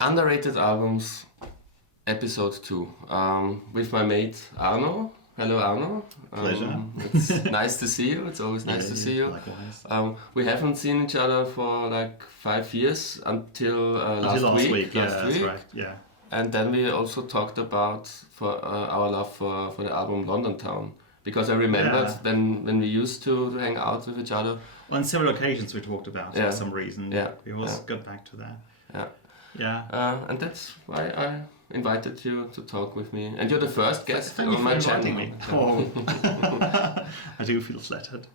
Underrated albums, episode 2, with my mate Arno. Hello, Arno. Pleasure. It's nice to see you. It's always nice to see you. Likewise. We haven't seen each other for like 5 years until last week. That's right. Yeah. And then we also talked about for our love for the album London Town. Because I remembered when we used to hang out with each other. On several occasions we talked about it for some reason. Yeah. We always got back to that. Yeah. Yeah. And that's why I invited you to talk with me. And you're the first guest Thank on my channel. Me. Oh. I do feel flattered.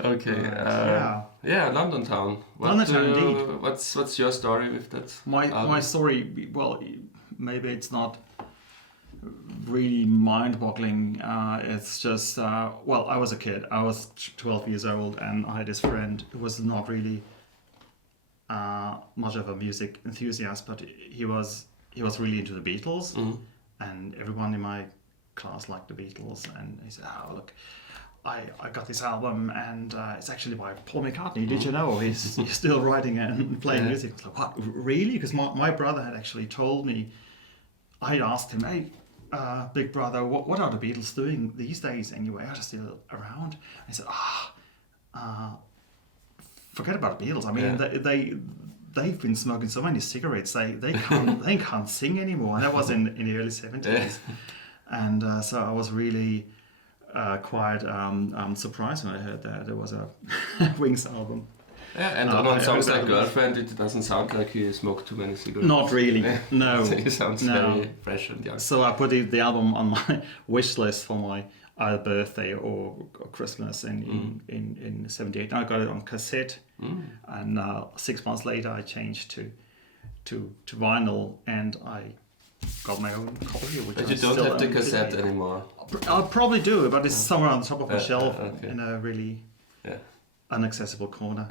Okay. Yeah, London Town. Indeed. What's your story with that? My story, well, maybe it's not really mind-boggling. It's just, well, I was a kid. I was 12 years old, and I had this friend who was not really much of a music enthusiast, but he was really into the Beatles, and everyone in my class liked the Beatles. And he said, "Oh, look, I got this album, and it's actually by Paul McCartney. Did you know he's still writing and playing music?" I was like, "What? Really?" Because my brother had actually told me. I asked him, "Hey, big brother, what are the Beatles doing these days anyway? Are they still around?" And he said, forget about the Beatles. I mean, they've been smoking so many cigarettes. They can't sing anymore." And that was in the early 70s. And so I was really quite surprised when I heard that there was a Wings album. Yeah, and on songs like Girlfriend, it doesn't sound like he smoked too many cigarettes. Not really, no. He sounds very fresh and young. So I put the album on my wish list for my either birthday or Christmas in 78. And I got it on cassette, and 6 months later I changed to vinyl, and I got my own copy. But you don't have the cassette anymore. I'll probably do, but it's somewhere on the top of my shelf in a really... inaccessible corner.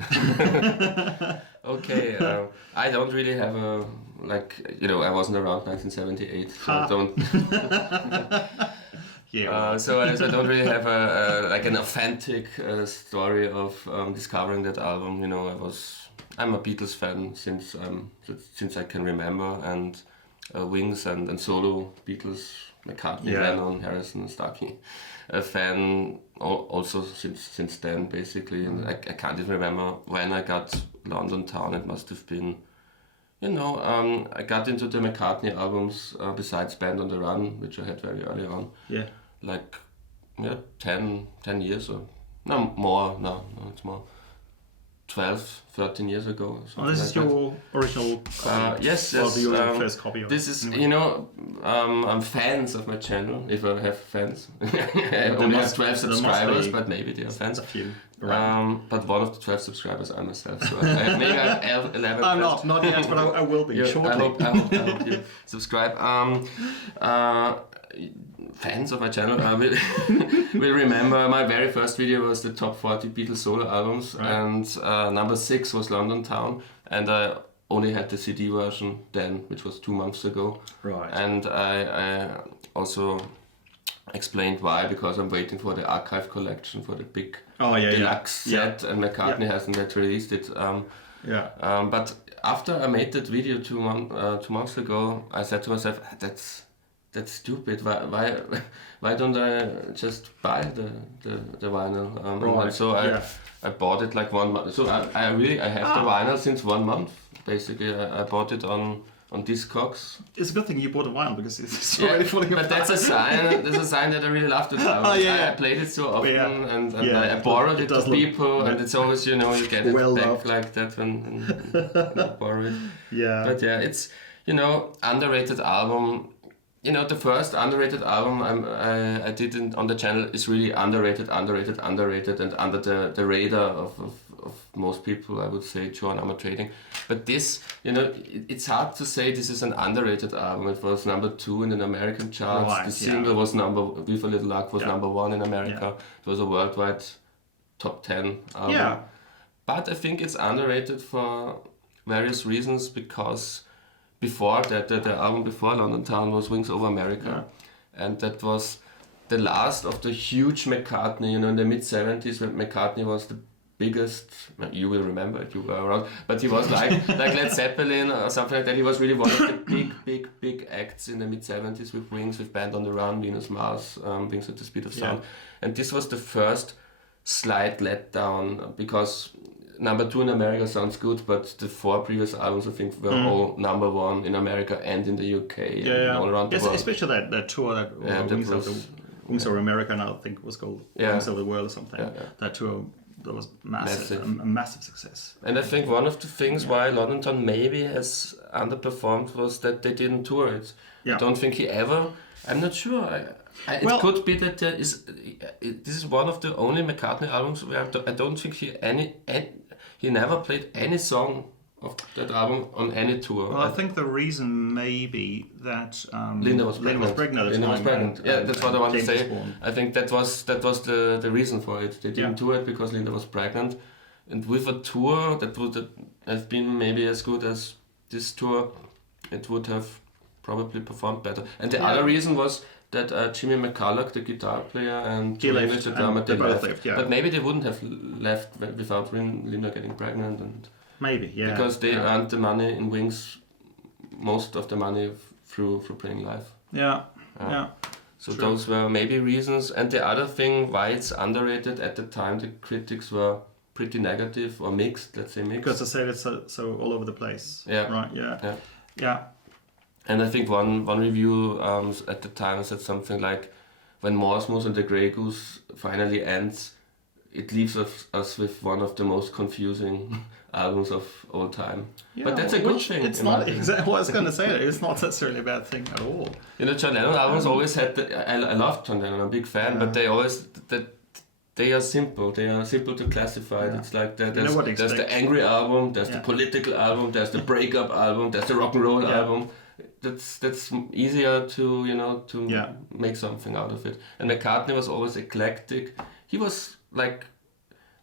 Okay, I don't really have a I wasn't around 1978, so I don't. So I don't really have an authentic story of discovering that album. You know, I'm a Beatles fan since I can remember, and Wings and solo Beatles, McCartney, Lennon, Harrison, Starkey, a fan also since then basically. And I can't even remember when I got London Town. It must have been, I got into the McCartney albums besides Band on the Run, which I had very early on. Yeah. 10 years or no more. No, it's more. 12, 13 years ago. This is your original copy? Yes. Well, your first copy. This is, I'm fans of my channel, if I have fans. I only have 12 subscribers, but maybe they are fans. A few. Right. But one of the 12 subscribers I myself, so maybe I have 11. I'm not yet, but I will be shortly. I hope you subscribe. Fans of my channel will remember my very first video was the top 40 Beatles solo albums, and number 6 was London Town, and I only had the CD version then, which was 2 months ago. Right. And I also explained why, because I'm waiting for the archive collection for the big deluxe set, and McCartney hasn't yet released it. But after I made that video 2 months ago, I said to myself, that's stupid. Why don't I just buy the vinyl? So I bought it like 1 month. So I have the vinyl since 1 month. Basically, I bought it on Discogs. It's a good thing you bought a vinyl because it's already falling apart. But that's a sign. That's a sign that I really love the album. I played it so often, and I borrowed it to people, and it's always you get it back like that when you borrow it. Yeah. But it's underrated album. The first underrated album I did on the channel is really underrated, and under the radar of most people, I would say, Joe and Armour Trading. But this, it's hard to say this is an underrated album. It was number 2 in the American charts. Right, the single was with a little luck, was number 1 in America. It was a worldwide top 10 album. Yeah. But I think it's underrated for various reasons, because before that, the album before London Town was Wings Over America, and that was the last of the huge McCartney. In the mid 70s, when McCartney was the biggest. You will remember it. You were around, but he was like Led Zeppelin or something like that. He was really one of the big acts in the mid-70s with Wings, with Band on the Run, Venus, Mars, Wings at the Speed of Sound, and this was the first slight letdown because number 2 in America sounds good, but the 4 previous albums I think were all number 1 in America and in the UK and all around the world. Especially that tour that Wings Over America now I think was called Wings Over the World or something. That tour that was a massive success. And I think one of the things why London maybe has underperformed was that they didn't tour it. I don't think he ever. I'm not sure. It could be that there is. This is one of the only McCartney albums where I don't think he never played any song of that album on any tour. Well, I think the reason may be that Linda was pregnant. Yeah, that's what I want to say. I think that was the reason for it. They didn't tour it because Linda was pregnant, and with a tour that would have been maybe as good as this tour, it would have probably performed better. And the other reason was that Jimmy McCulloch, the guitar player, and Joe English, the drummer, they left. But maybe they wouldn't have left without Linda getting pregnant. And maybe, because they earned the money in Wings, most of the money through playing live. So true. Those were maybe reasons. And the other thing why it's underrated at the time, the critics were pretty negative or mixed. Let's say mixed. Because I said it's so all over the place. Yeah. And I think one review at the time said something like, when Morse and the Grey Goose finally ends, it leaves us with one of the most confusing albums of all time. But that's a good thing. It's not exactly what I was going to say. It's not necessarily a bad thing at all. John Lennon albums always had. I loved John Lennon. I'm a big fan, but they always they are simple. They are simple to classify. It's like there's the angry album, there's the political album, there's the breakup album, there's the rock and roll album. That's easier to make something out of it. And McCartney was always eclectic. He was like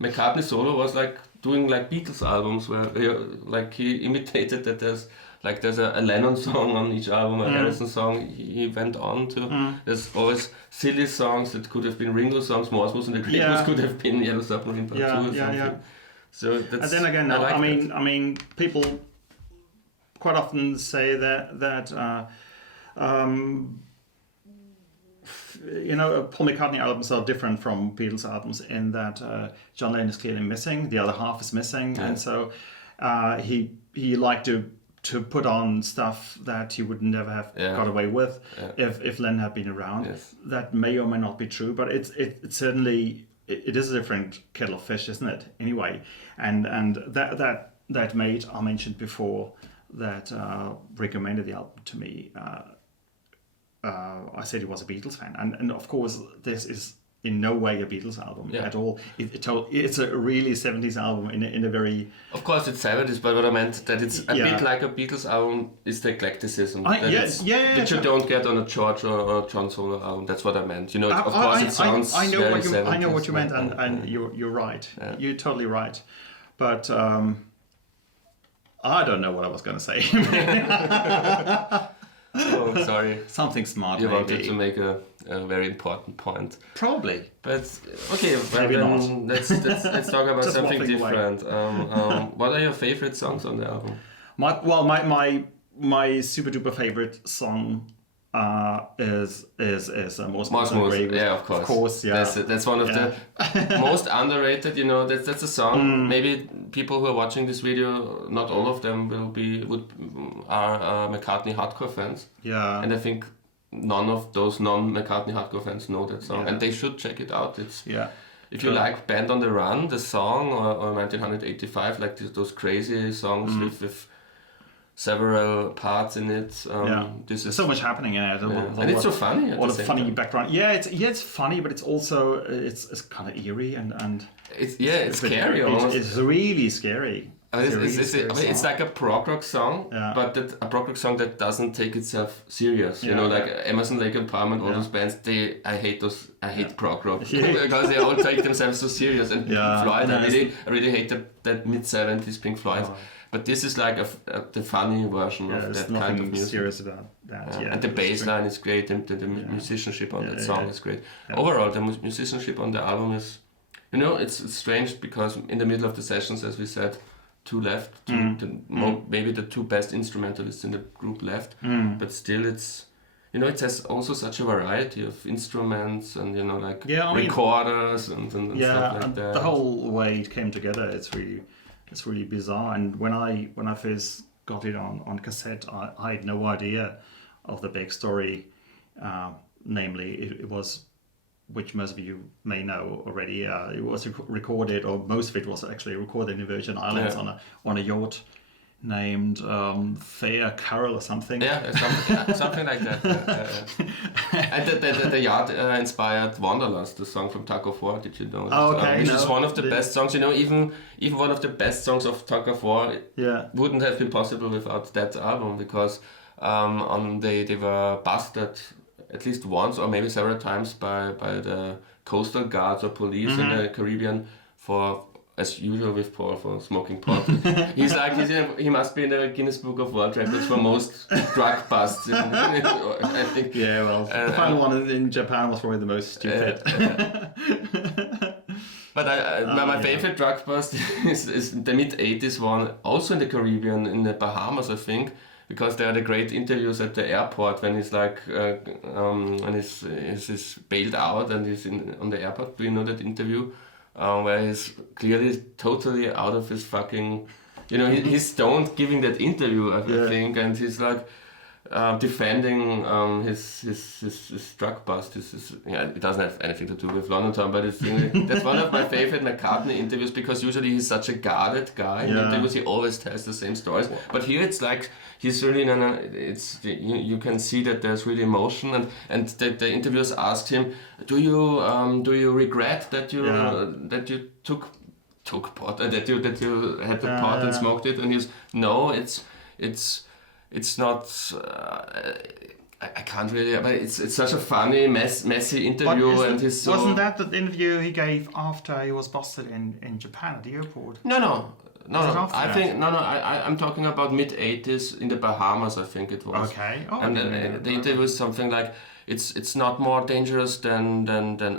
McCartney solo was like doing like Beatles albums where he imitated that there's a Lennon song on each album, a Harrison song. He went on to there's always silly songs that could have been Ringo songs. Morse and the Grey Goose could have been Yellow Submarine Part 2 or something. So that's, and then again, I mean, people quite often say that Paul McCartney albums are different from Beatles albums in that John Lennon is clearly missing, the other half is missing, and so he liked to put on stuff that he would never have got away with if Lennon had been around. That may or may not be true, but it certainly it is a different kettle of fish, isn't it? Anyway, and that mate I mentioned before that recommended the album to me. I said he was a Beatles fan, and of course this is in no way a Beatles album at all. It's a really 70s album in a very... Of course it's 70s, but what I meant that it's a bit like a Beatles album is the eclecticism that you don't get on a George or John solo album. That's what I meant. Of course it sounds I know very what 70s. I know what you meant, and you're right. You're totally right, but I don't know what I was going to say. Oh, sorry. Something smart. You wanted to make a very important point. Probably. But okay, let's talk about something different. What are your favorite songs on the album? My super duper favorite song is Morse. Yeah, of course. Yeah. That's one of the most underrated. That's a song. Maybe people who are watching this video, not all of them are McCartney hardcore fans. Yeah. And I think none of those non-McCartney hardcore fans know that song, and they should check it out. If you like Band on the Run, the song, or 1985, like those crazy songs with several parts in it. There's so much happening in it. And it's so funny. What a funny background. It's funny, but it's also it's kind of eerie and it's scary. Almost. It's really scary. It's like a prog rock song, but a prog rock song that doesn't take itself serious. Like Emerson, Lake and Palmer and all those bands. I hate prog rock because they all take themselves so serious. And Pink Floyd, I really hate that mid-70s Pink Floyd. But this is like the funny version of that kind of music. Serious about that. And the bass line is great, and the musicianship on that song is great. Overall, the musicianship on the album is you know, it's strange because in the middle of the sessions, as we said, two left, maybe the two best instrumentalists in the group left, but still it's, you know, it has also such a variety of instruments and, you know, like recorders and stuff like that. The whole way it came together, it's really bizarre. And when I first got it on cassette, I had no idea of the backstory. Namely, it was, which most of you may know already, it was recorded, or most of it was actually recorded in the Virgin Islands on a yacht named Fair Carol or something. Yeah, something like that. And the yacht inspired Wanderlust, the song from Taco 4. Did you know that? Oh, okay. Which is one of the best songs. You know, even one of the best songs of Taco 4 wouldn't have been possible without that album, because they were busted at least once or maybe several times by the coastal guards or police in the Caribbean for, as usual with Paul, for smoking pot. He must be in the Guinness Book of World Records for most drug busts. I think. Yeah, well, the final one in Japan was probably the most stupid. But my favorite drug bust is the mid-80s one, also in the Caribbean, in the Bahamas, I think. Because there are the great interviews at the airport when he's like, when he's bailed out and he's on the airport. Do you know that interview? Where he's clearly totally out of his fucking, you know, he's stoned giving that interview, I think, and he's like defending his drug bust. It doesn't have anything to do with London Town, but that's one of my favorite McCartney interviews, because usually he's such a guarded guy. In interviews he always tells the same stories, but here it's like he's really you can see that there's really emotion, and the interviewers asked him, do you regret that you took pot, that you had the pot and smoked it? And he's, no, it's not. I can't really. But it's such a funny, messy interview, and he's so. Wasn't that the interview he gave after he was busted in Japan at the airport? No. I'm talking about mid-80s in the Bahamas. I think it was. Okay. And the interview was something like, it's not more dangerous than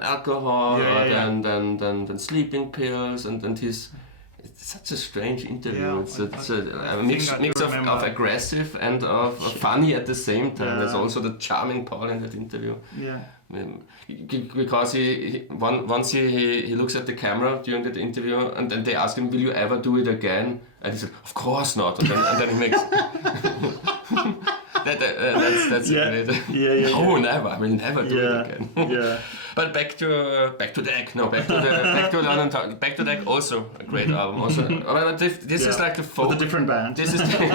alcohol than sleeping pills, and he's. It's such a strange interview. It's a mix of aggressive and of funny at the same time. There's also the charming Paul in that interview. Yeah. Because once he looks at the camera during that interview, and then they ask him, "Will you ever do it again?" And he said, "Of course not." And then he makes. That's great. Yeah. Oh, never! I will never do it again. Yeah. But back to Deck. No, back to London Town. Back to Deck, also a great album. Also, this is like the folk. With a different band. This is different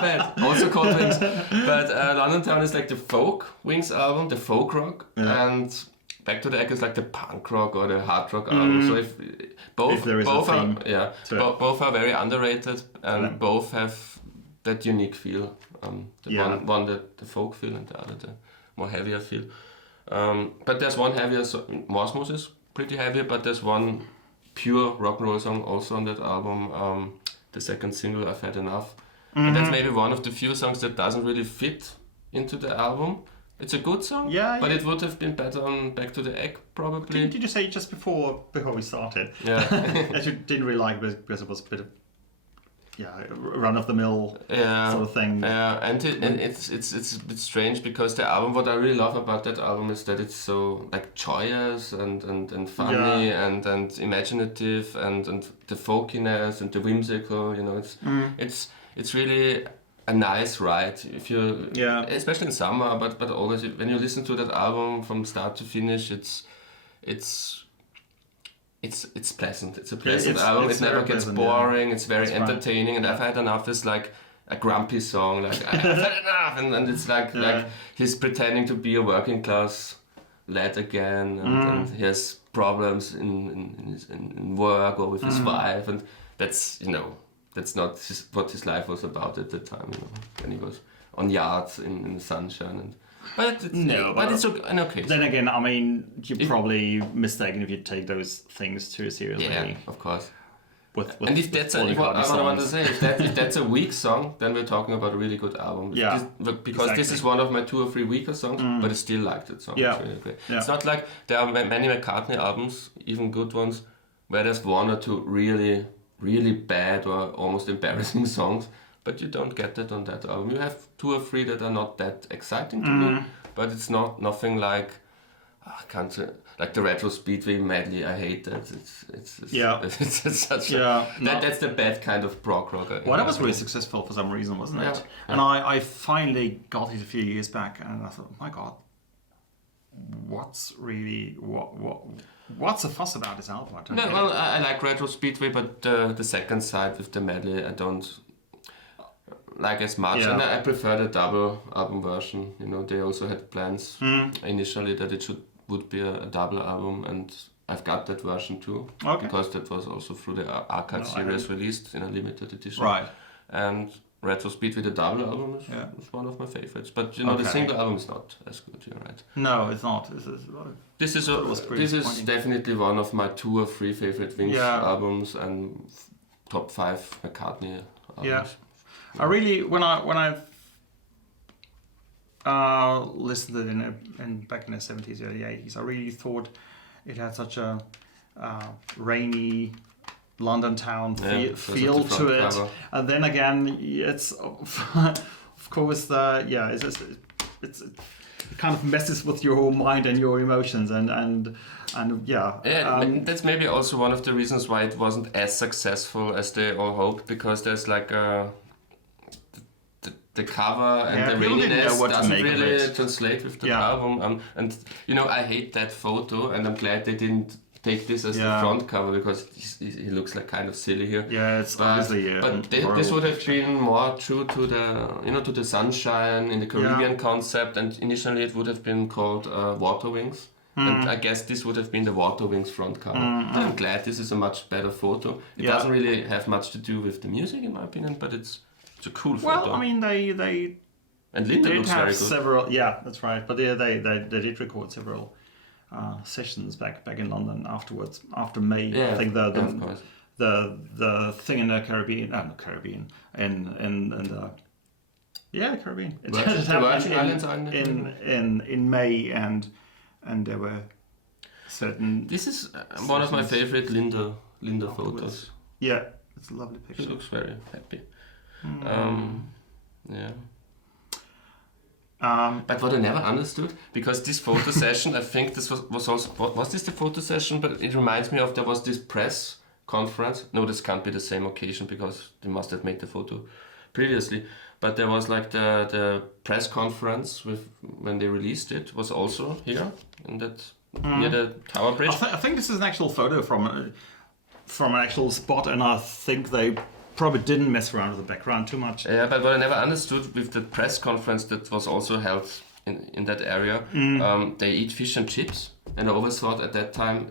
band. Also called Wings. But London Town is like the folk Wings album, the folk rock, and Back to Deck is like the punk rock or the hard rock album. So both are very underrated, and both have that unique feel. One the folk feel, and the other the more heavier feel. But there's one heavier song. Morse is pretty heavy, but there's one pure rock and roll song also on that album. The second single, I've Had Enough. And that's maybe one of the few songs that doesn't really fit into the album. It's a good song, but it would have been better on Back to the Egg, probably. Did you say just before we started? Yeah. That you didn't really like because it was a bit of run-of-the-mill sort of thing. Yeah, and it's a bit strange because the album, what I really love about that album is that it's so like joyous and funny and imaginative and the folkiness and the whimsical. You know, it's really a nice ride if you especially in summer, but always when you listen to that album from start to finish, it's pleasant. It's a pleasant album. It never gets boring. It's very entertaining. And I've Had Enough is like a grumpy song. Like I've had enough, and it's like he's pretending to be a working class lad again, and he has problems in work or with his wife, and that's not what his life was about at the time. You know, when he was on yachts in the sunshine and. But it's okay. Then again, I mean, you're probably mistaken if you take those things too seriously. Yeah, of course. and if that's what I want to say, if that's a weak song, then we're talking about a really good album. Yeah, because this is one of my 2 or 3 weaker songs, but I still like that song. Yeah. It's really great. Yeah. It's not like there are many McCartney albums, even good ones, where there's 1 or 2 really, really bad or almost embarrassing songs, but you don't get that on that album. You have 2 or 3 that are not that exciting to me, but it's nothing like I can't say, like the Retro Speedway medley. I hate that. It's such that's the bad kind of prog rock. Well, that was really successful for some reason, wasn't it? Yeah. And I finally got it a few years back, and I thought, my God, what's the fuss about this album? I like Retro Speedway, but the second side with the medley I don't like as much, and I prefer the double album version. You know, they also had plans initially that it would be a double album, and I've got that version too, because that was also through the Archive series released in a limited edition. Right. And Retro Speed with the double album is one of my favorites, but you know the single album is not as good. You're right. No, it's not. This is definitely one of my 2 or 3 favorite Wings albums and top 5 McCartney albums. Yeah. I really when I listened to it back in the 70s, early 80s, I really thought it had such a rainy London town feel to it. Cover. And then again, it's of course it kind of messes with your mind and your emotions and that's maybe also one of the reasons why it wasn't as successful as they all hoped, because there's like the cover and the raininess doesn't really translate with the album. And you know, I hate that photo, and I'm glad they didn't take this as the front cover, because he looks like kind of silly here. Yeah, it's obviously but this would have been more true to the sunshine in the Caribbean concept, and initially it would have been called Water Wings. And I guess this would have been the Water Wings front cover. I'm glad this is a much better photo. It doesn't really have much to do with the music, in my opinion, but it's a cool photo. Well, I mean, they and Linda looks very good. Several, yeah, that's right. But they did record several sessions back in London afterwards, after May. Yeah, I think of course. the thing in the Caribbean, in the Caribbean. It happened in May, and there were certain. This is one of my favorite Linda photos. Yeah, it's a lovely picture. She looks very happy. But what I never understood, because this photo session, I think this was also, was this the photo session? But it reminds me of, there was this press conference. No, this can't be the same occasion, because they must have made the photo previously. But there was like the press conference when they released it was also here in that near the Tower Bridge. I think this is an actual photo from an actual spot, and I think they probably didn't mess around with the background too much. Yeah, but what I never understood with the press conference that was also held in that area, they eat fish and chips, and I always thought at that time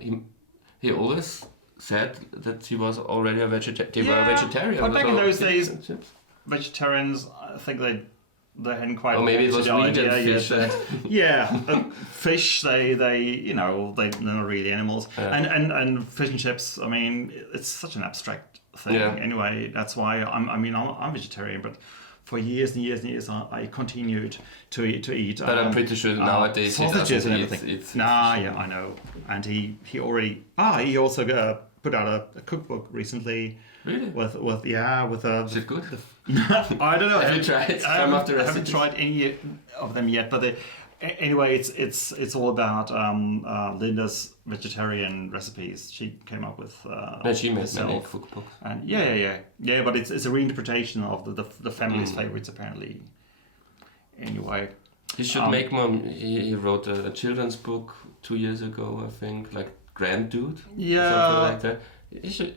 he always said that he was already a vegetarian. But back in those days, vegetarians, I think they hadn't quite. Or maybe it was vegan fish. Fish. They're not really animals. Yeah. And fish and chips. I mean, it's such an abstract thing. Yeah. Anyway, that's why I'm vegetarian, but for years and years and years I continued to eat. But I'm pretty sure nowadays sausages and everything. I know. And he also put out a cookbook recently. Really? With Is it good? I don't know. Have you tried some of the recipes? I haven't tried any of them yet, but anyway, it's all about Linda's vegetarian recipes. She came up with. She made many cookbooks. And yeah, but it's a reinterpretation of the family's favorites apparently. Anyway, he should make more. He wrote a children's book 2 years ago, I think, like Grand Dude. Yeah. Something like that. He should.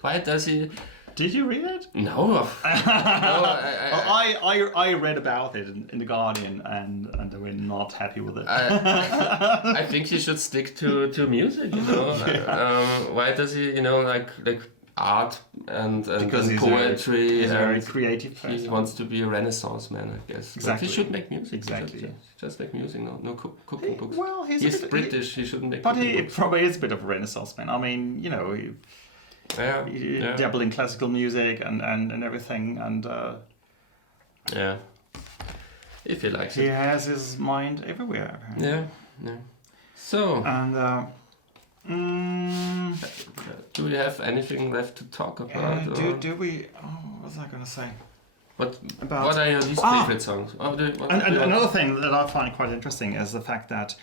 Why does he? Did you read it? No. I read about it in the Guardian, and they were not happy with it. I think he should stick to music. You know. Why does he? Like art and poetry. He's a very creative person. He wants to be a Renaissance man, I guess. Exactly. But he should make music. Exactly. Just make music, no cooking books. Well, he's British. He shouldn't make. But he probably is a bit of a Renaissance man. I mean, He dabbled in classical music and everything, and if he likes he it. has his mind everywhere. Apparently. Yeah. So. And do we have anything left to talk about? Do we? Oh, what was I going to say? What are your least favorite songs? Another thing that I find quite interesting is the fact that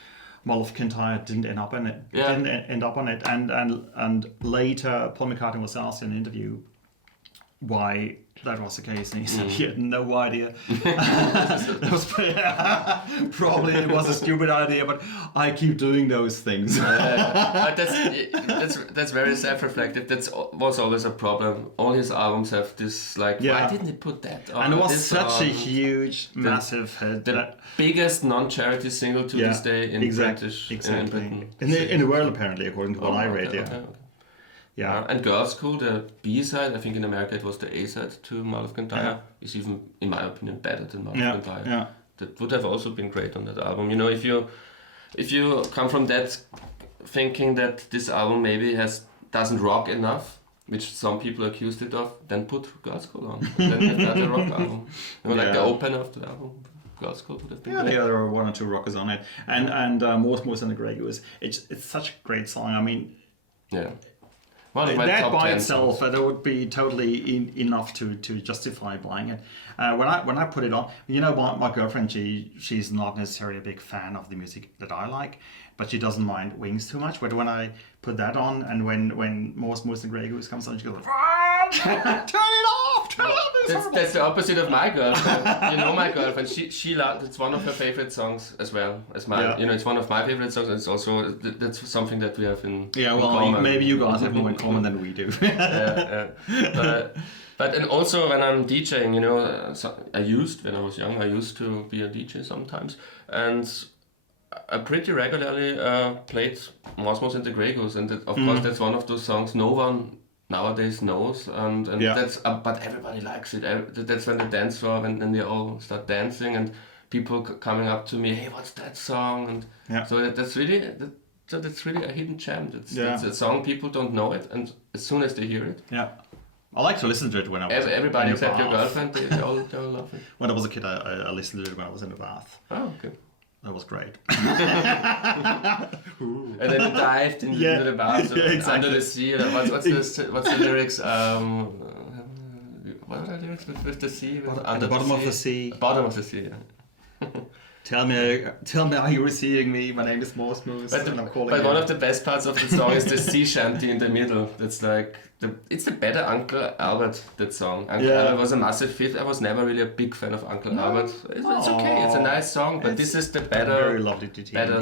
Mull of Kintyre didn't end up on it. Didn't end up on it, and later Paul McCartney was asked in an interview why that was the case, and he said he had no idea. That was probably it was a stupid idea, but I keep doing those things. But that's very self-reflective. That was always a problem. All his albums have this why didn't he put that on? And it was such a huge, massive hit. The biggest non-charity single to this day in British. Exactly. In the world, apparently, according to what I read. Okay. Yeah. And Girls' School, the B-side, I think in America it was the A-side to Mull of Kintyre, is even, in my opinion, better than Mull of Kintyre. Yeah. That would have also been great on that album. You know, if you come from that thinking that this album maybe doesn't rock enough, which some people accused it of, then put Girls' School on. Then you've got a rock album. You know, like the opener of the album. Girls' School would have been great. Yeah, there are one or two rockers on it. And Morse and the Grey Goose. It's such a great song. I mean... Yeah. That by itself, that would be totally enough to justify buying it. When I put it on, you know, my girlfriend, she's not necessarily a big fan of the music that I like, but she doesn't mind Wings too much. But when I put that on, and when Morse and Grey Goose comes on, she goes, turn it off! That's the opposite of my girlfriend. You know my girlfriend. She it's one of her favorite songs as well as mine. You know, it's one of my favorite songs. And it's also that's something that we have in common. Maybe you guys have more in common than we do. But and also when I'm DJing, you know, when I was young, I used to be a DJ sometimes, and I pretty regularly played Morse and the Grey Goose, and of course that's one of those songs no one nowadays knows, and that's but everybody likes it. That's when the dance floor and they all start dancing, and people coming up to me, hey, what's that song? And so that's really a hidden gem. It's a song people don't know it, and as soon as they hear it, I like to listen to it when I was everybody except your girlfriend, they all love it. When I was a kid, I listened to it when I was in the bath. Oh, okay. That was great. And then you dived into the bath, under the sea. What's the lyrics? What are the lyrics with the sea? At the bottom of the sea. Bottom of the sea. Yeah. Tell me, are you receiving me? My name is Morse, and I'm calling. But one of the best parts of the song is the sea shanty in the middle. That's like it's the better Uncle Albert. That song. Uncle Albert was a massive hit. I was never really a big fan of Uncle Albert. It's okay. It's a nice song, but this is the better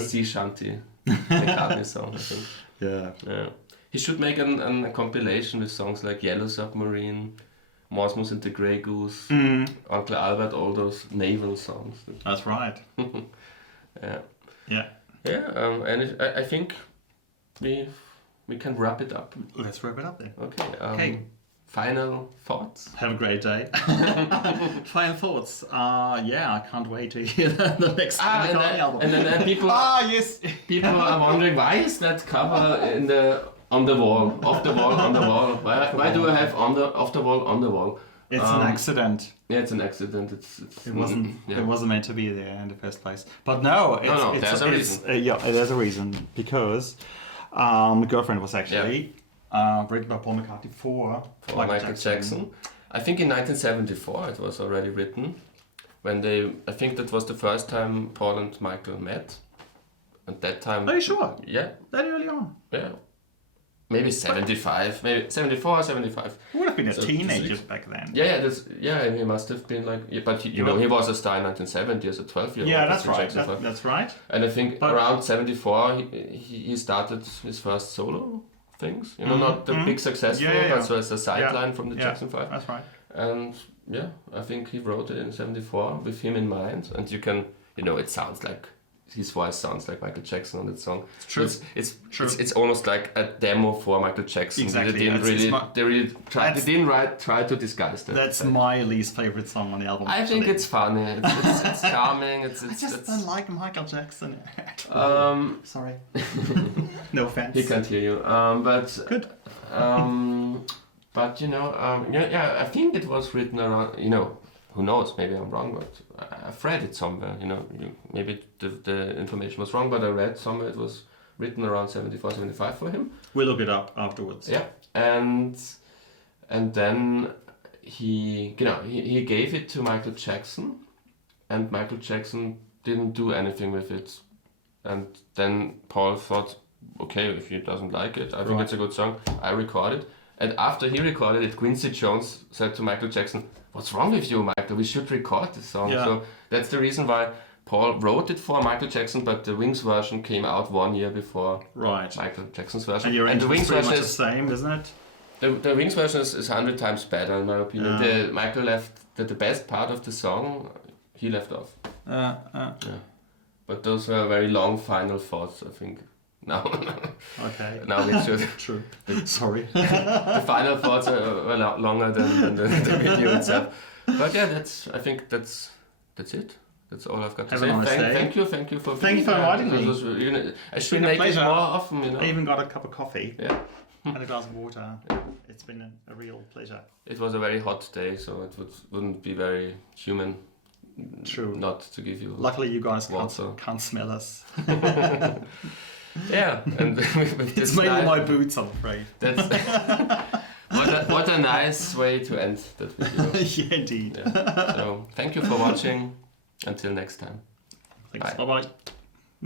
sea shanty McCartney song. I think. Yeah. He should make a compilation with songs like Yellow Submarine, Morse and the Grey Goose, Uncle Albert, all those naval songs. That's right. Yeah. And I think we can wrap it up. Let's wrap it up then. Okay. Final thoughts? Have a great day. Final thoughts. I can't wait to hear the next McCartney album. And then people. Yes. People are wondering, why is that cover on the wall, off the wall, on the wall? Why do I have off the wall, on the wall? It's an accident. Yeah, it's an accident. It wasn't meant to be there in the first place. But no, there's a reason. There's a reason, because the girlfriend was actually written by Paul McCartney for Michael Jackson. I think in 1974 it was already written. I think that was the first time Paul and Michael met. At that time. Are you sure? Yeah. That early on? Yeah. Maybe 75, maybe 74 or 75. He would have been a teenager back then. Yeah, he must have been like, but he was a star in 1970 as a 12-year-old. Yeah, that's right. That's right. And I think around 74 he started his first solo things. You know, not the big successful, but so as a sideline from the Jackson 5. That's right. And I think he wrote it in 74 with him in mind. And you can, it sounds like his voice sounds like Michael Jackson on that song. It's true. It's almost like a demo for Michael Jackson. Exactly. They didn't try to disguise that. That's my least favorite song on the album. I think it's funny. It's charming. I just don't like Michael Jackson. Sorry. No offense. He can't hear you. But good. But I think it was written around. Who knows? Maybe I'm wrong, but I've read it somewhere. Maybe the information was wrong, but I read somewhere it was written around 74, 75 for him. We'll look it up afterwards. Yeah, and then he gave it to Michael Jackson, and Michael Jackson didn't do anything with it, and then Paul thought, okay, if he doesn't like it, I think it's a good song. I record it, and after he recorded it, Quincy Jones said to Michael Jackson, "What's wrong with you, Michael? We should record this song." Yeah. So that's the reason why Paul wrote it for Michael Jackson, but the Wings version came out 1 year before Michael Jackson's version. And the Wings version is is the same, isn't it? The Wings version is 100 times better in my opinion. Yeah. Michael left the best part of the song. He left off. Yeah. But those were very long final thoughts, I think. Now, okay. Now we should. True. Sorry. The final thoughts are a lot longer than the video itself. But yeah, I think that's it. That's all I've got to say. Thank you for inviting me. I should make it more often. I even got a cup of coffee. Yeah. And a glass of water. It's been a real pleasure. It was a very hot day, so it wouldn't be very human. True. Not to give you. Luckily, you guys can't smell us. Yeah, and it's mainly my boots, I'm afraid. That's what a nice way to end that video. Yeah, indeed. Yeah. So thank you for watching. Until next time. Thanks. Bye bye.